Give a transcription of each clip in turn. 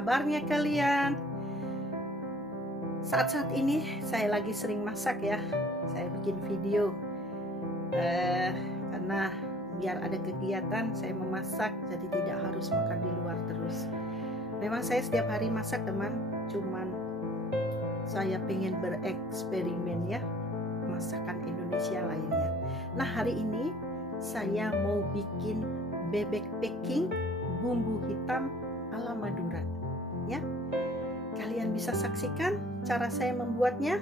kabarnya kalian? Saat-saat ini saya lagi sering masak ya. Saya bikin video karena biar ada kegiatan saya memasak, jadi tidak harus makan di luar terus. Memang saya setiap hari masak teman, cuman saya pengen bereksperimen ya, masakan Indonesia lainnya. Nah, hari ini saya mau bikin bebek packing bumbu hitam ala Madura ya. Kalian bisa saksikan cara saya membuatnya.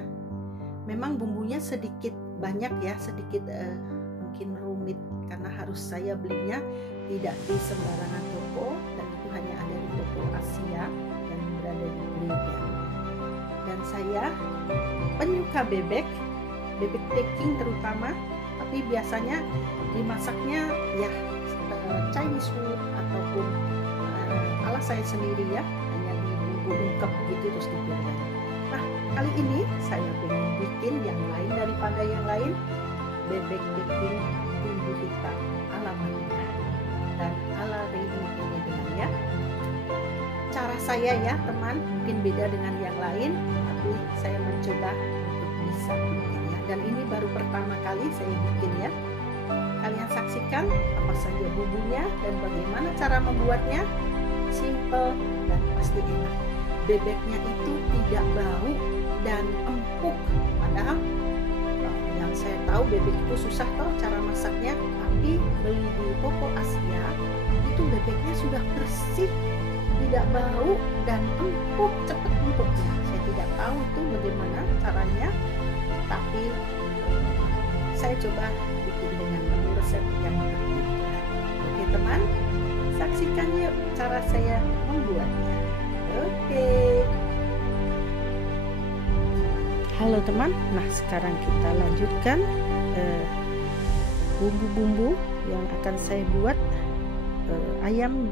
Memang bumbunya sedikit banyak ya, sedikit mungkin rumit karena harus saya belinya tidak di sembarangan toko, dan itu hanya ada di toko Asia yang berada di Breda. Dan saya penyuka bebek packing terutama, tapi biasanya dimasaknya ya Chinese food ataupun ala saya sendiri ya, hanya di bumbu ungkep gitu terus digoreng. Nah, kali ini saya pengen bikin yang lain daripada yang lain, bebek packing bumbu hitam ala Madura dan ala Reni ini dengan ya. Cara saya ya teman mungkin beda dengan yang lain, tapi saya mencoba untuk bisa bikin ya. Dan ini baru pertama kali saya bikin ya. Kalian saksikan apa saja bumbunya dan bagaimana cara membuatnya. Simple dan pasti enak. Bebeknya itu tidak bau dan empuk. Padahal yang saya tahu bebek itu susah toh cara masaknya, tapi beli di toko Asia itu bebeknya sudah bersih, tidak bau dan empuk, cepat empuknya. Saya tidak tahu itu bagaimana caranya, tapi saya coba bikin dengan menu resep yang berbeda. Oke teman, saksikan yuk cara saya membuatnya. Oke. Halo teman, nah sekarang kita lanjutkan bumbu-bumbu yang akan saya buat ayam.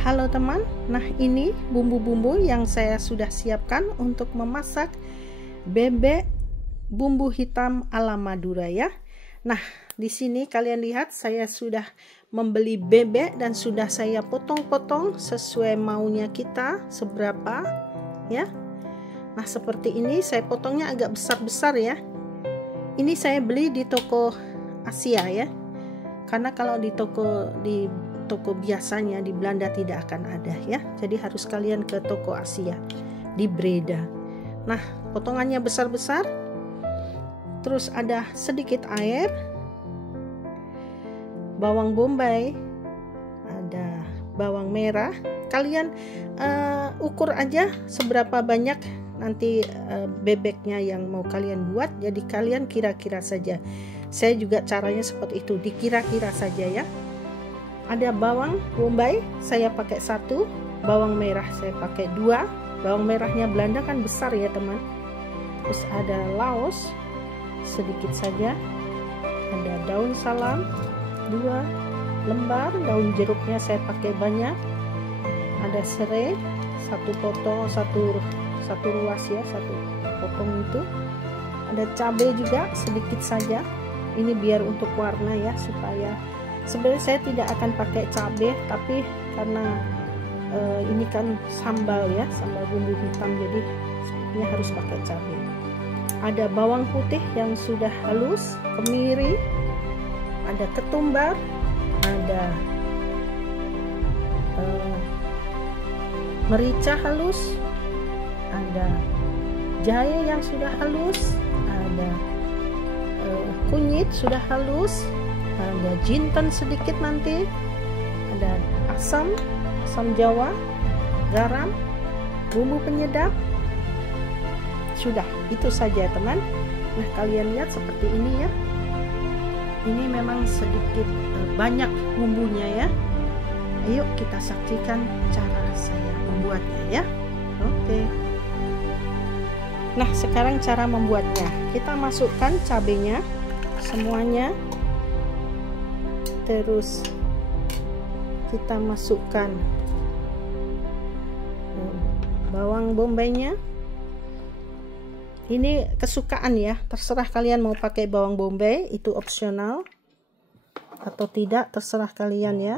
Halo teman, nah ini bumbu-bumbu yang saya sudah siapkan untuk memasak bebek bumbu hitam ala Madura ya. Nah, di sini kalian lihat saya sudah membeli bebek dan sudah saya potong-potong sesuai maunya kita seberapa ya. Nah, seperti ini saya potongnya agak besar-besar ya. Ini saya beli di toko Asia ya. Karena kalau di toko biasanya di Belanda tidak akan ada ya. Jadi harus kalian ke toko Asia di Breda. Nah, potongannya besar-besar. Terus ada sedikit air, bawang bombay, ada bawang merah. Kalian ukur aja seberapa banyak nanti bebeknya yang mau kalian buat. Jadi kalian kira-kira saja. Saya juga caranya seperti itu, dikira-kira saja ya. Ada bawang bombay, saya pakai 1, bawang merah saya pakai 2. Bawang merahnya Belanda kan besar ya teman. Terus ada laos sedikit saja, ada daun salam 2 lembar, daun jeruknya saya pakai banyak, ada serai 1 potong, satu ruas ya, 1 potong itu, ada cabai juga sedikit saja, ini biar untuk warna ya, supaya sebenarnya saya tidak akan pakai cabai, tapi karena ini kan sambal ya, sambal bumbu hitam, jadi sepertinya harus pakai cabai. Ada bawang putih yang sudah halus, kemiri, ada ketumbar, ada merica halus, ada jahe yang sudah halus, ada kunyit sudah halus, ada jinten sedikit nanti, ada asam Jawa, garam, bumbu penyedap. Sudah, itu saja teman. Nah, kalian lihat seperti ini ya. Ini memang sedikit banyak bumbunya ya. Ayo kita saksikan cara saya membuatnya ya. Oke. Nah, sekarang cara membuatnya. Kita masukkan cabenya semuanya. Terus kita masukkan bawang bombaynya. Ini kesukaan ya, terserah kalian mau pakai bawang bombay, itu opsional atau tidak, terserah kalian ya.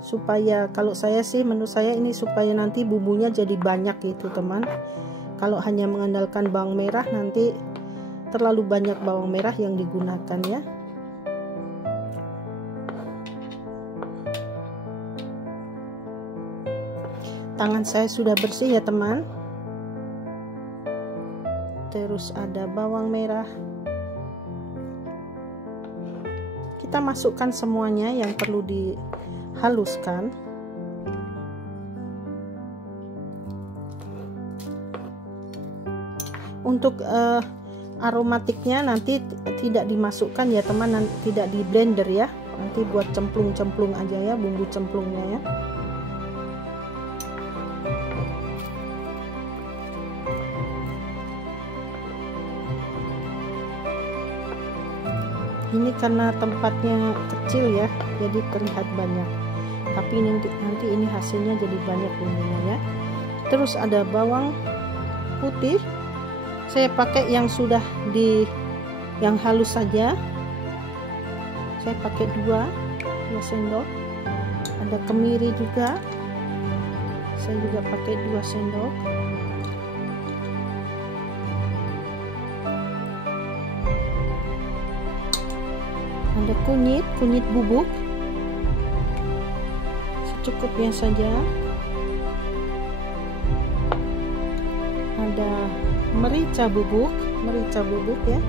supaya, kalau saya sih, menurut saya ini supaya nanti bumbunya jadi banyak gitu teman. Kalau hanya mengandalkan bawang merah nanti terlalu banyak bawang merah yang digunakan ya. Tangan saya sudah bersih ya teman. Terus ada bawang merah. Kita masukkan semuanya yang perlu dihaluskan. Untuk aromatiknya nanti tidak dimasukkan ya teman, tidak di blender ya. Nanti buat cemplung-cemplung aja ya, bumbu cemplungnya ya. Ini karena tempatnya kecil ya, jadi terlihat banyak. Tapi nanti ini hasilnya jadi banyak bumbunya ya. Terus ada bawang putih. Saya pakai yang sudah yang halus saja. Saya pakai 2 sendok. Ada kemiri juga. Saya juga pakai 2 sendok. Ada kunyit bubuk secukupnya saja. Ada merica bubuk ya,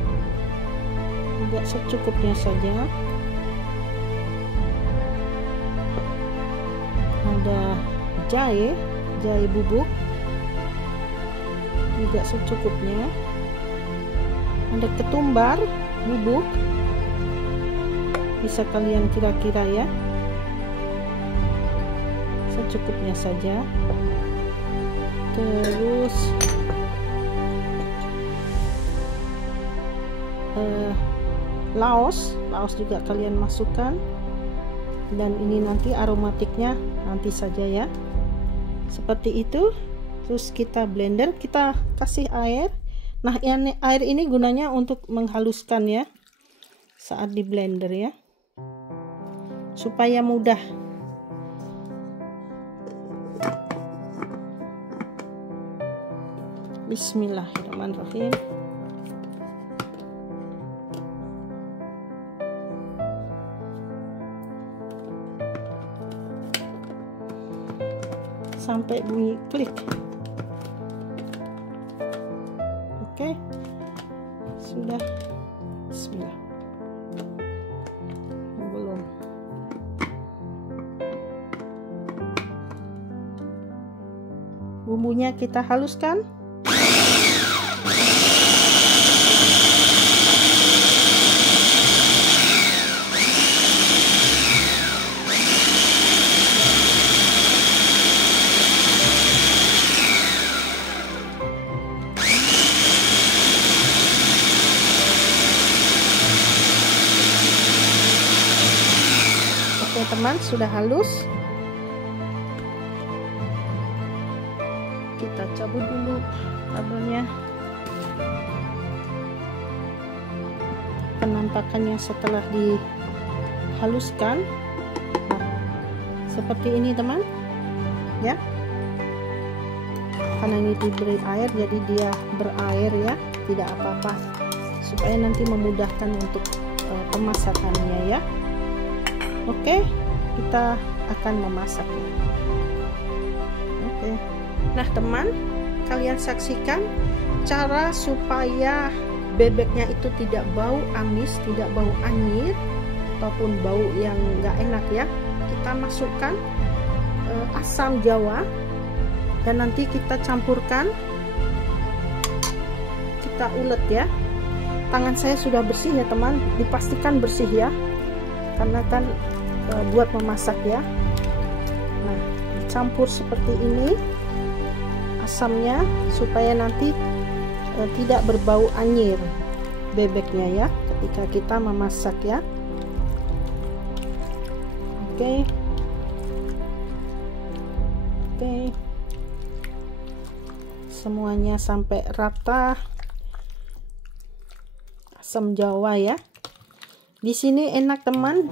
juga secukupnya saja. Ada jahe bubuk, juga secukupnya. Ada ketumbar bubuk, bisa kalian kira-kira ya, secukupnya saja. Terus laos juga kalian masukkan, dan ini nanti aromatiknya nanti saja ya, seperti itu. Terus kita blender, kita kasih air. Nah, air ini gunanya untuk menghaluskan ya saat di blender ya, supaya mudah. Bismillahirrahmanirrahim. Sampai bunyi klik. Oke, sudah. Bismillah. Belum. Bumbunya kita haluskan. Teman, sudah halus. Kita cabut dulu kabelnya. Penampakannya setelah dihaluskan, nah, seperti ini teman ya. Karena ini diberi air, jadi dia berair ya, tidak apa-apa, supaya nanti memudahkan untuk pemasakannya ya. Oke, kita akan memasaknya. Oke. Nah teman, kalian saksikan cara supaya bebeknya itu tidak bau amis, tidak bau anyir ataupun bau yang nggak enak ya. Kita masukkan asam jawa dan nanti kita campurkan, kita ulet ya. Tangan saya sudah bersih ya teman, dipastikan bersih ya, karena kan buat memasak ya. Nah, dicampur seperti ini asamnya supaya nanti tidak berbau anyir bebeknya ya ketika kita memasak ya. Oke. Semuanya sampai rata asam jawa ya. Di sini enak teman,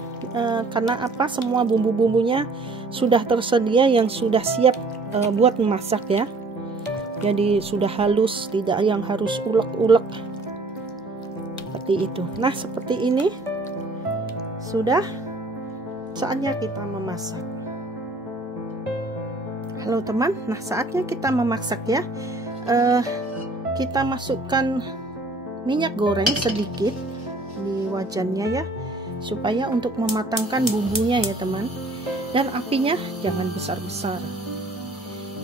karena apa, semua bumbu-bumbunya sudah tersedia yang sudah siap buat memasak ya. Jadi sudah halus, tidak yang harus ulek-ulek seperti itu. Nah, seperti ini sudah saatnya kita memasak. Halo teman, nah saatnya kita memasak ya. Kita masukkan minyak goreng sedikit di wajannya ya, supaya untuk mematangkan bumbunya ya teman. Dan apinya jangan besar-besar,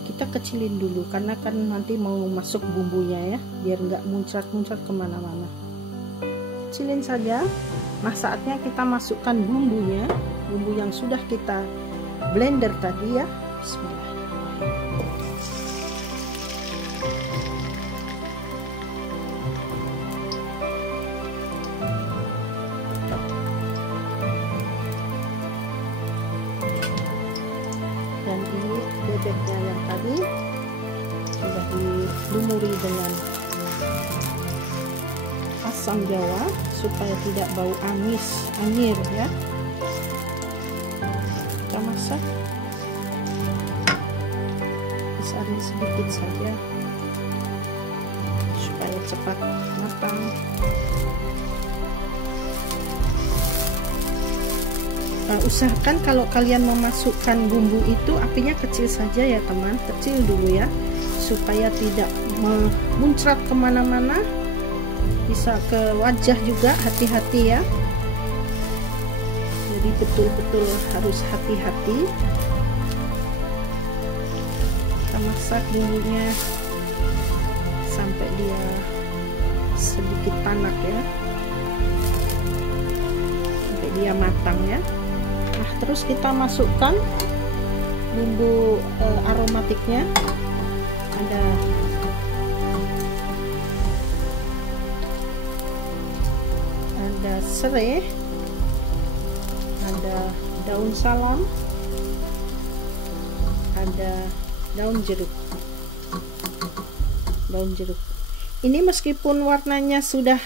kita kecilin dulu karena kan nanti mau masuk bumbunya ya, biar nggak muncrat-muncrat kemana-mana. Kecilin saja. Nah, saatnya kita masukkan bumbunya, bumbu yang sudah kita blender tadi ya. Bismillah. Dan ini bebeknya yang tadi sudah dilumuri dengan asam jawa supaya tidak bau amis, anyir ya. Kita masak, besarin sedikit saja supaya cepat matang. Usahakan kalau kalian memasukkan bumbu itu apinya kecil saja ya teman, kecil dulu ya, supaya tidak muncrat kemana-mana, bisa ke wajah juga, hati-hati ya. Jadi betul-betul harus hati-hati. Kita masak bumbunya sampai dia sedikit tanak ya, sampai dia matang ya. Nah, terus kita masukkan bumbu aromatiknya. Ada serai, ada daun salam, ada daun jeruk. Ini meskipun warnanya sudah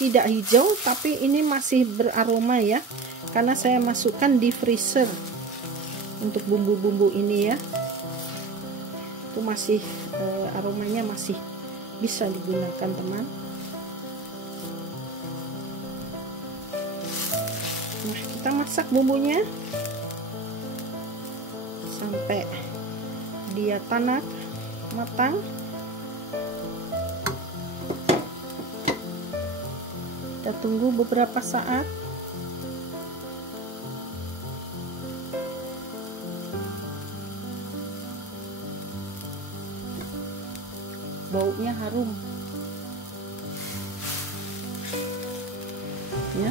tidak hijau, tapi ini masih beraroma ya, karena saya masukkan di freezer untuk bumbu-bumbu ini ya. Itu masih aromanya masih bisa digunakan teman. Nah, kita masak bumbunya sampai dia tanak, matang. Kita tunggu beberapa saat. Baunya harum ya.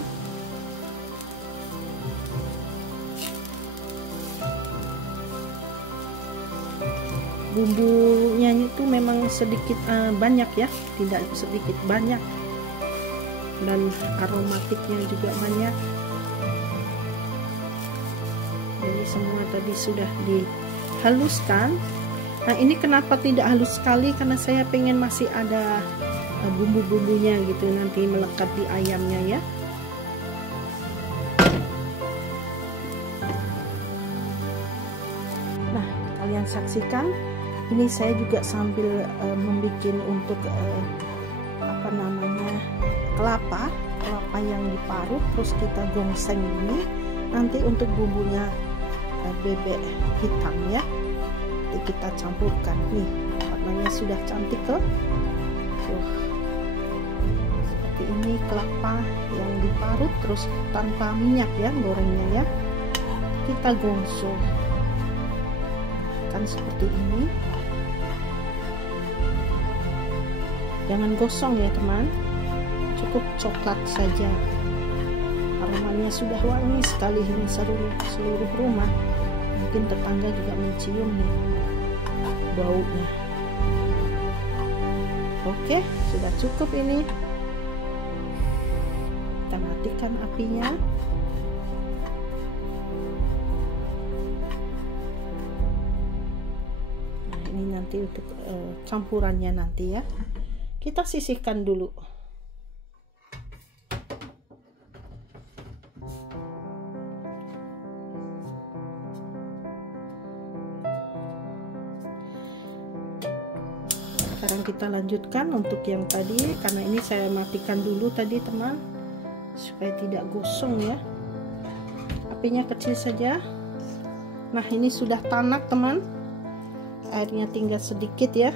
Bumbunya itu memang sedikit banyak ya, tidak sedikit, banyak, dan aromatiknya juga banyak. Jadi semua tadi sudah dihaluskan. Nah, ini kenapa tidak halus sekali, karena saya pengen masih ada bumbu-bumbunya gitu nanti melekat di ayamnya ya. Nah, kalian saksikan, ini saya juga sambil membuat untuk apa namanya, kelapa yang diparut terus kita gongseng ini nanti untuk bumbunya bebek hitam ya. Kita campurkan nih, warnanya sudah cantik tuh. Seperti ini kelapa yang diparut terus tanpa minyak ya gorengnya ya, kita gongso kan seperti ini. Jangan gosong ya teman, cukup coklat saja. Aromanya sudah wangi sekali ini, seluruh rumah, mungkin tetangga juga mencium nih baunya. Oke, sudah cukup ini. Kita matikan apinya. Nah, ini nanti untuk campurannya nanti ya. Kita sisihkan dulu. kita lanjutkan untuk yang tadi, karena ini saya matikan dulu tadi teman, supaya tidak gosong ya. Apinya kecil saja. Nah ini sudah tanak teman, airnya tinggal sedikit ya.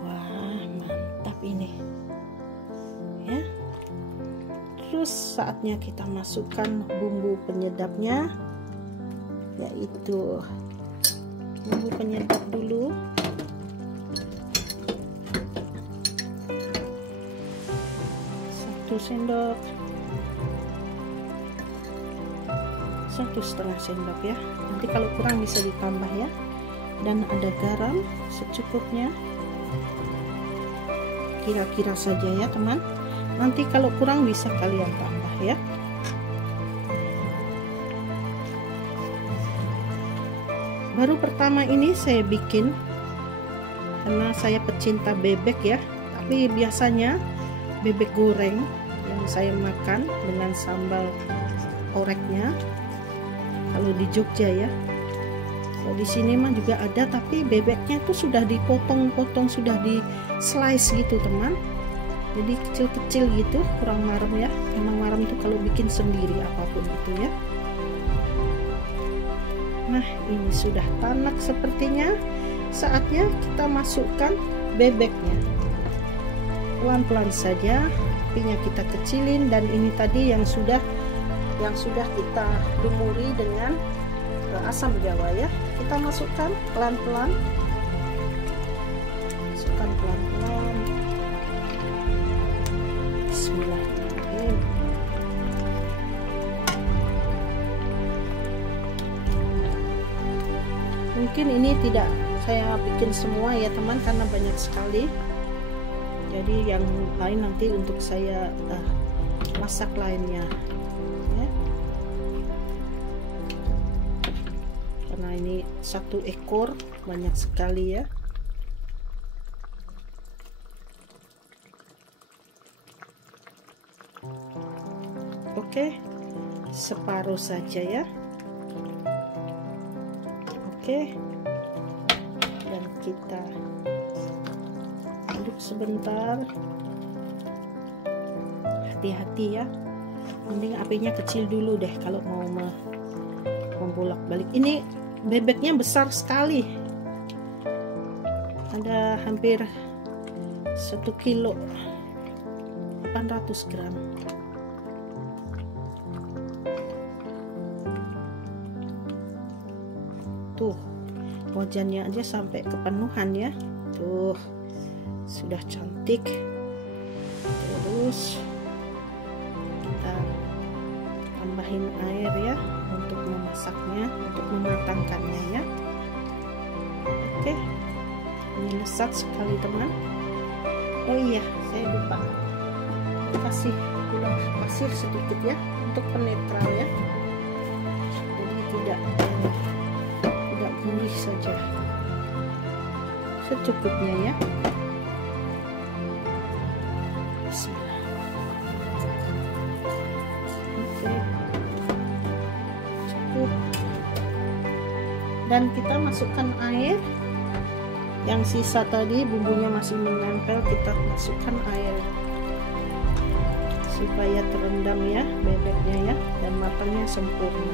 Wah mantap ini ya. Terus saatnya kita masukkan bumbu penyedapnya, yaitu bumbu penyedap dulu. Satu sendok, 1,5 sendok ya. Nanti kalau kurang bisa ditambah ya. Dan ada garam secukupnya, kira-kira saja ya teman. Nanti kalau kurang bisa kalian tambah ya. Baru pertama ini saya bikin karena saya pecinta bebek ya, tapi biasanya bebek goreng yang saya makan dengan sambal oreknya kalau di Jogja ya. Kalau di sini mah juga ada, tapi bebeknya itu sudah dipotong-potong, sudah di slice gitu teman, jadi kecil-kecil gitu, kurang marem ya. Emang marem itu kalau bikin sendiri apapun itu ya. Nah ini sudah tanak sepertinya, saatnya kita masukkan bebeknya. Pelan-pelan saja, apinya kita kecilin. Dan ini tadi yang sudah kita lumuri dengan asam jawa ya, kita masukkan pelan-pelan, Bismillahirrahmanirrahim. Mungkin ini tidak saya bikin semua ya teman, karena banyak sekali, jadi yang lain nanti untuk saya masak lainnya ya. Karena ini 1 ekor banyak sekali ya. Oke, separuh saja ya. Oke, dan kita aduk sebentar, hati-hati ya, mending apinya kecil dulu deh kalau mau membolak-balik. Ini bebeknya besar sekali, ada hampir 1 kilo 800 gram. Tuh wajannya aja sampai kepenuhan ya, tuh sudah cantik. Terus kita tambahin air ya untuk memasaknya, untuk mematangkannya ya. Oke, ini lezat sekali teman. Oh iya, saya lupa kasih gula pasir sedikit ya untuk penetral ya, jadi tidak gurih saja, secukupnya ya. Bismillah. Oke, cukup. Dan kita masukkan air yang sisa tadi, bumbunya masih menempel, kita masukkan air supaya terendam ya bebeknya ya, dan matangnya sempurna.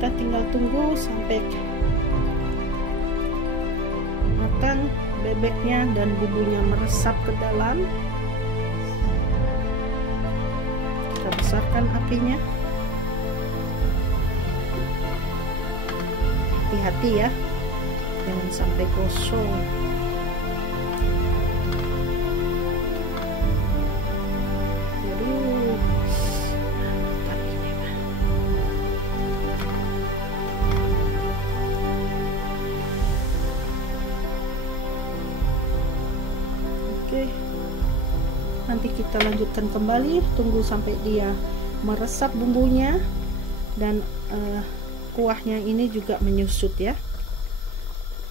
Kita tinggal tunggu sampai matang bebeknya dan bumbunya meresap ke dalam. Kita besarkan apinya, hati-hati ya, jangan sampai gosong. Oke, nanti kita lanjutkan kembali, tunggu sampai dia meresap bumbunya dan kuahnya ini juga menyusut ya,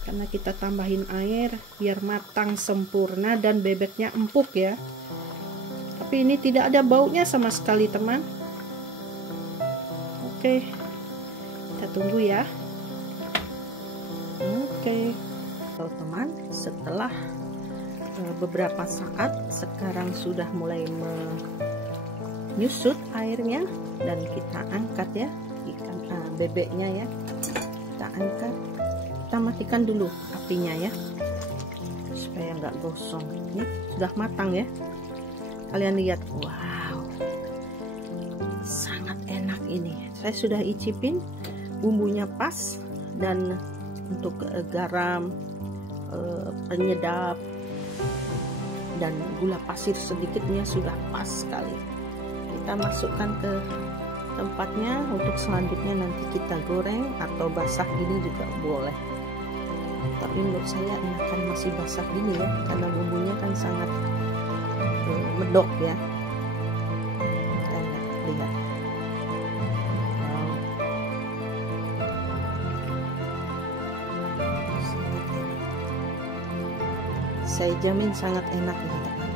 karena kita tambahin air biar matang sempurna dan bebeknya empuk ya. Tapi ini tidak ada baunya sama sekali teman. Oke, kita tunggu ya. Oke, teman-teman, setelah beberapa saat sekarang sudah mulai menyusut airnya, dan kita angkat ya ikan bebeknya ya. Kita angkat, kita matikan dulu apinya ya supaya nggak gosong. Ini sudah matang ya, kalian lihat. Wow, sangat enak ini. Saya sudah icipin, bumbunya pas, dan untuk garam, penyedap, dan gula pasir sedikitnya sudah pas sekali. Kita masukkan ke tempatnya. Untuk selanjutnya nanti kita goreng atau basah gini juga boleh, tapi menurut saya enakan masih basah gini ya, karena bumbunya kan sangat medok ya. Lihat, wow, sangat enak. Saya jamin sangat enak ini teman.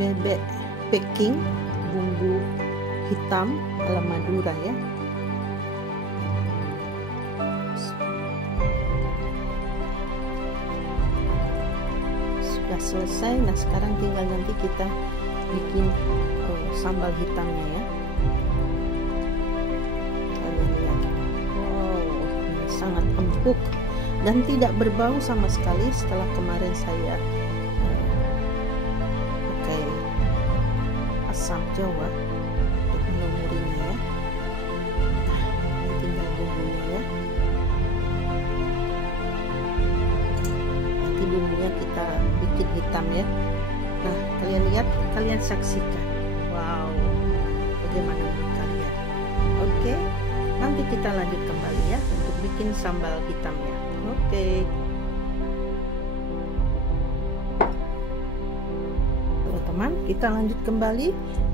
Bebek packing bumbu hitam ala Madura ya. Sudah selesai. Nah, sekarang tinggal nanti kita bikin sambal hitamnya ya. Kalian lihat, wow, ini sangat empuk dan tidak berbau sama sekali. Setelah kemarin saya pakai asam jawa untuk melumurinya ya. Nah, ini tinggal bumbunya ya. Nanti bumbunya kita bikin hitam ya. Nah, kalian lihat, kalian saksikan. Wow, bagaimana menurut kalian? Oke, nanti kita lanjut kembali ya untuk bikin sambal hitamnya. Oke. Teman-teman, kita lanjut kembali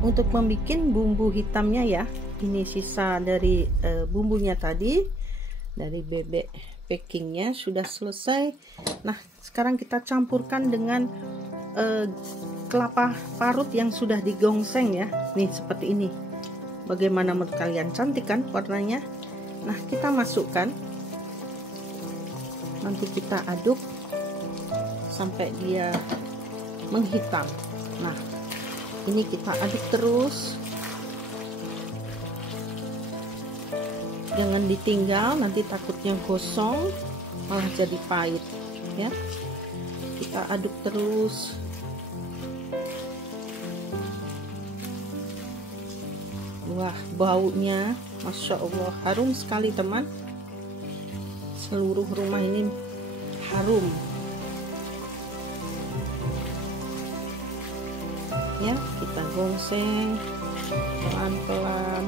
untuk membuat bumbu hitamnya ya. Ini sisa dari bumbunya tadi, dari bebek packingnya sudah selesai. Nah, sekarang kita campurkan dengan kelapa parut yang sudah digongseng ya. Nih seperti ini. Bagaimana menurut kalian? Cantik kan warnanya? Nah, kita masukkan. Nanti kita aduk sampai dia menghitam. Nah, ini kita aduk terus. Jangan ditinggal, nanti takutnya gosong malah jadi pahit ya. Kita aduk terus. Wah, baunya Masya Allah harum sekali teman. Seluruh rumah ini harum ya. Kita gongseng pelan-pelan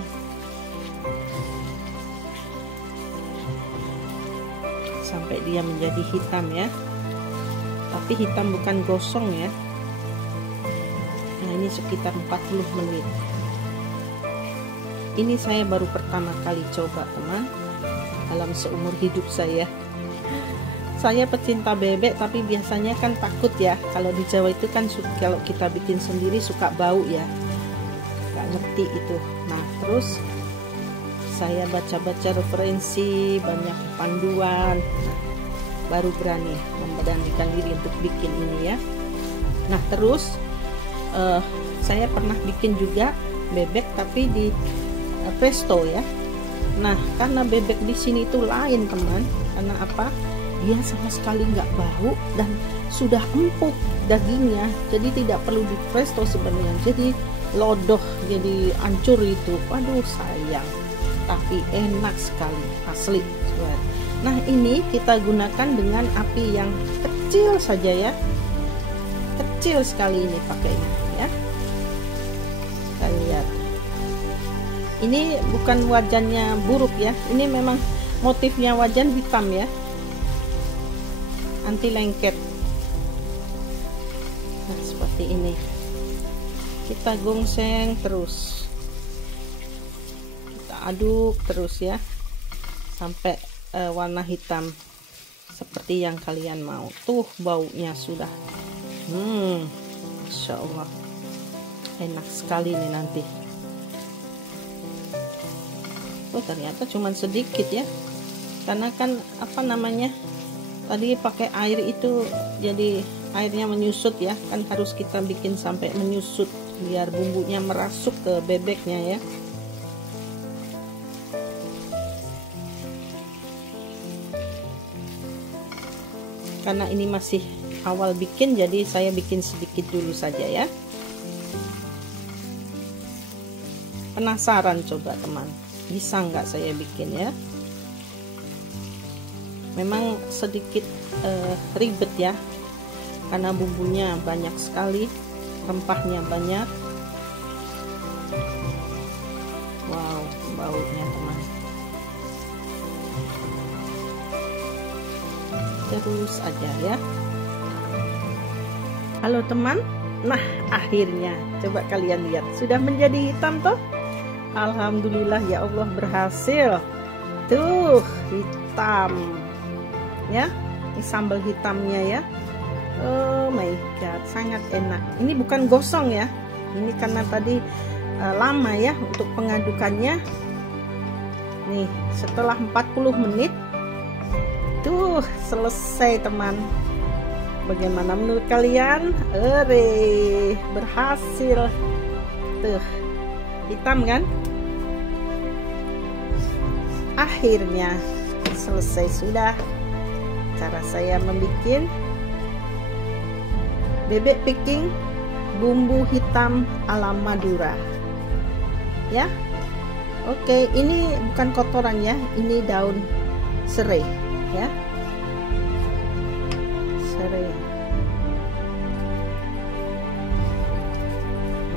sampai dia menjadi hitam ya, tapi hitam bukan gosong ya. Nah, ini sekitar 40 menit. Ini saya baru pertama kali coba teman dalam seumur hidup saya. Saya pecinta bebek, tapi biasanya kan takut ya. Kalau di Jawa itu kan kalau kita bikin sendiri suka bau ya, nggak ngerti itu. Nah, terus saya baca-baca referensi, banyak panduan, baru berani memberanikan diri untuk bikin ini ya. Nah, terus saya pernah bikin juga bebek tapi di presto ya. Nah, karena bebek di sini itu lain teman. Karena apa? Dia sama sekali nggak bau dan sudah empuk dagingnya, jadi tidak perlu di presto sebenarnya. Jadi lodoh, jadi hancur itu. Waduh, sayang. Tapi enak sekali, asli. Nah, ini kita gunakan dengan api yang kecil saja ya. Kecil sekali ini pakainya ya. Kita lihat. Ini bukan wajannya buruk ya. Ini memang motifnya wajan hitam ya. Anti lengket. Nah, seperti ini. Kita gongseng terus. Kita aduk terus ya. Sampai warna hitam seperti yang kalian mau. Tuh baunya sudah. Masya Allah. Enak sekali nih nanti. Oh, ternyata cuman sedikit ya. karena kan apa namanya, tadi pakai air itu jadi airnya menyusut ya, kan harus kita bikin sampai menyusut biar bumbunya merasuk ke bebeknya ya. Karena ini masih awal bikin, jadi saya bikin sedikit dulu saja ya. Penasaran coba teman, bisa nggak saya bikin ya? Memang sedikit ribet ya, karena bumbunya banyak sekali, rempahnya banyak. Wow, baunya teman. Terus aja ya. Halo teman, nah akhirnya coba kalian lihat sudah menjadi hitam toh. Alhamdulillah ya Allah, berhasil tuh, hitam ya. Ini sambal hitamnya ya. Oh my god, sangat enak. Ini bukan gosong ya, ini karena tadi lama ya untuk pengadukannya. Nih setelah 40 menit tuh selesai teman. Bagaimana menurut kalian? Berhasil tuh, hitam kan? Akhirnya selesai sudah cara saya membuat bebek picking bumbu hitam ala Madura ya. Oke, ini bukan kotoran ya, ini daun serai ya, serai.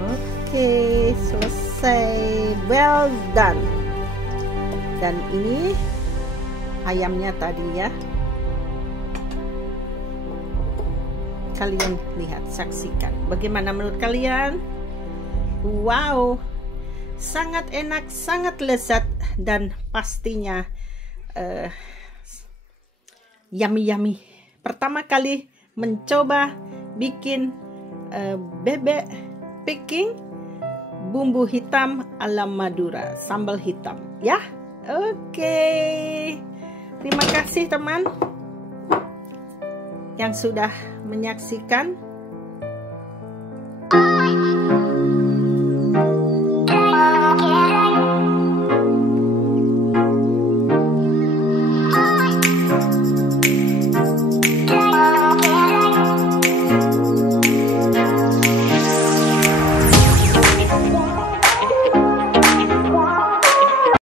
Oke, selesai, well done. Dan ini ayamnya tadi ya, kalian lihat, saksikan bagaimana menurut kalian. Wow, sangat enak, sangat lezat, dan pastinya yummy. Pertama kali mencoba bikin bebek picking bumbu hitam ala Madura, sambal hitam ya. Oke, terima kasih teman yang sudah menyaksikan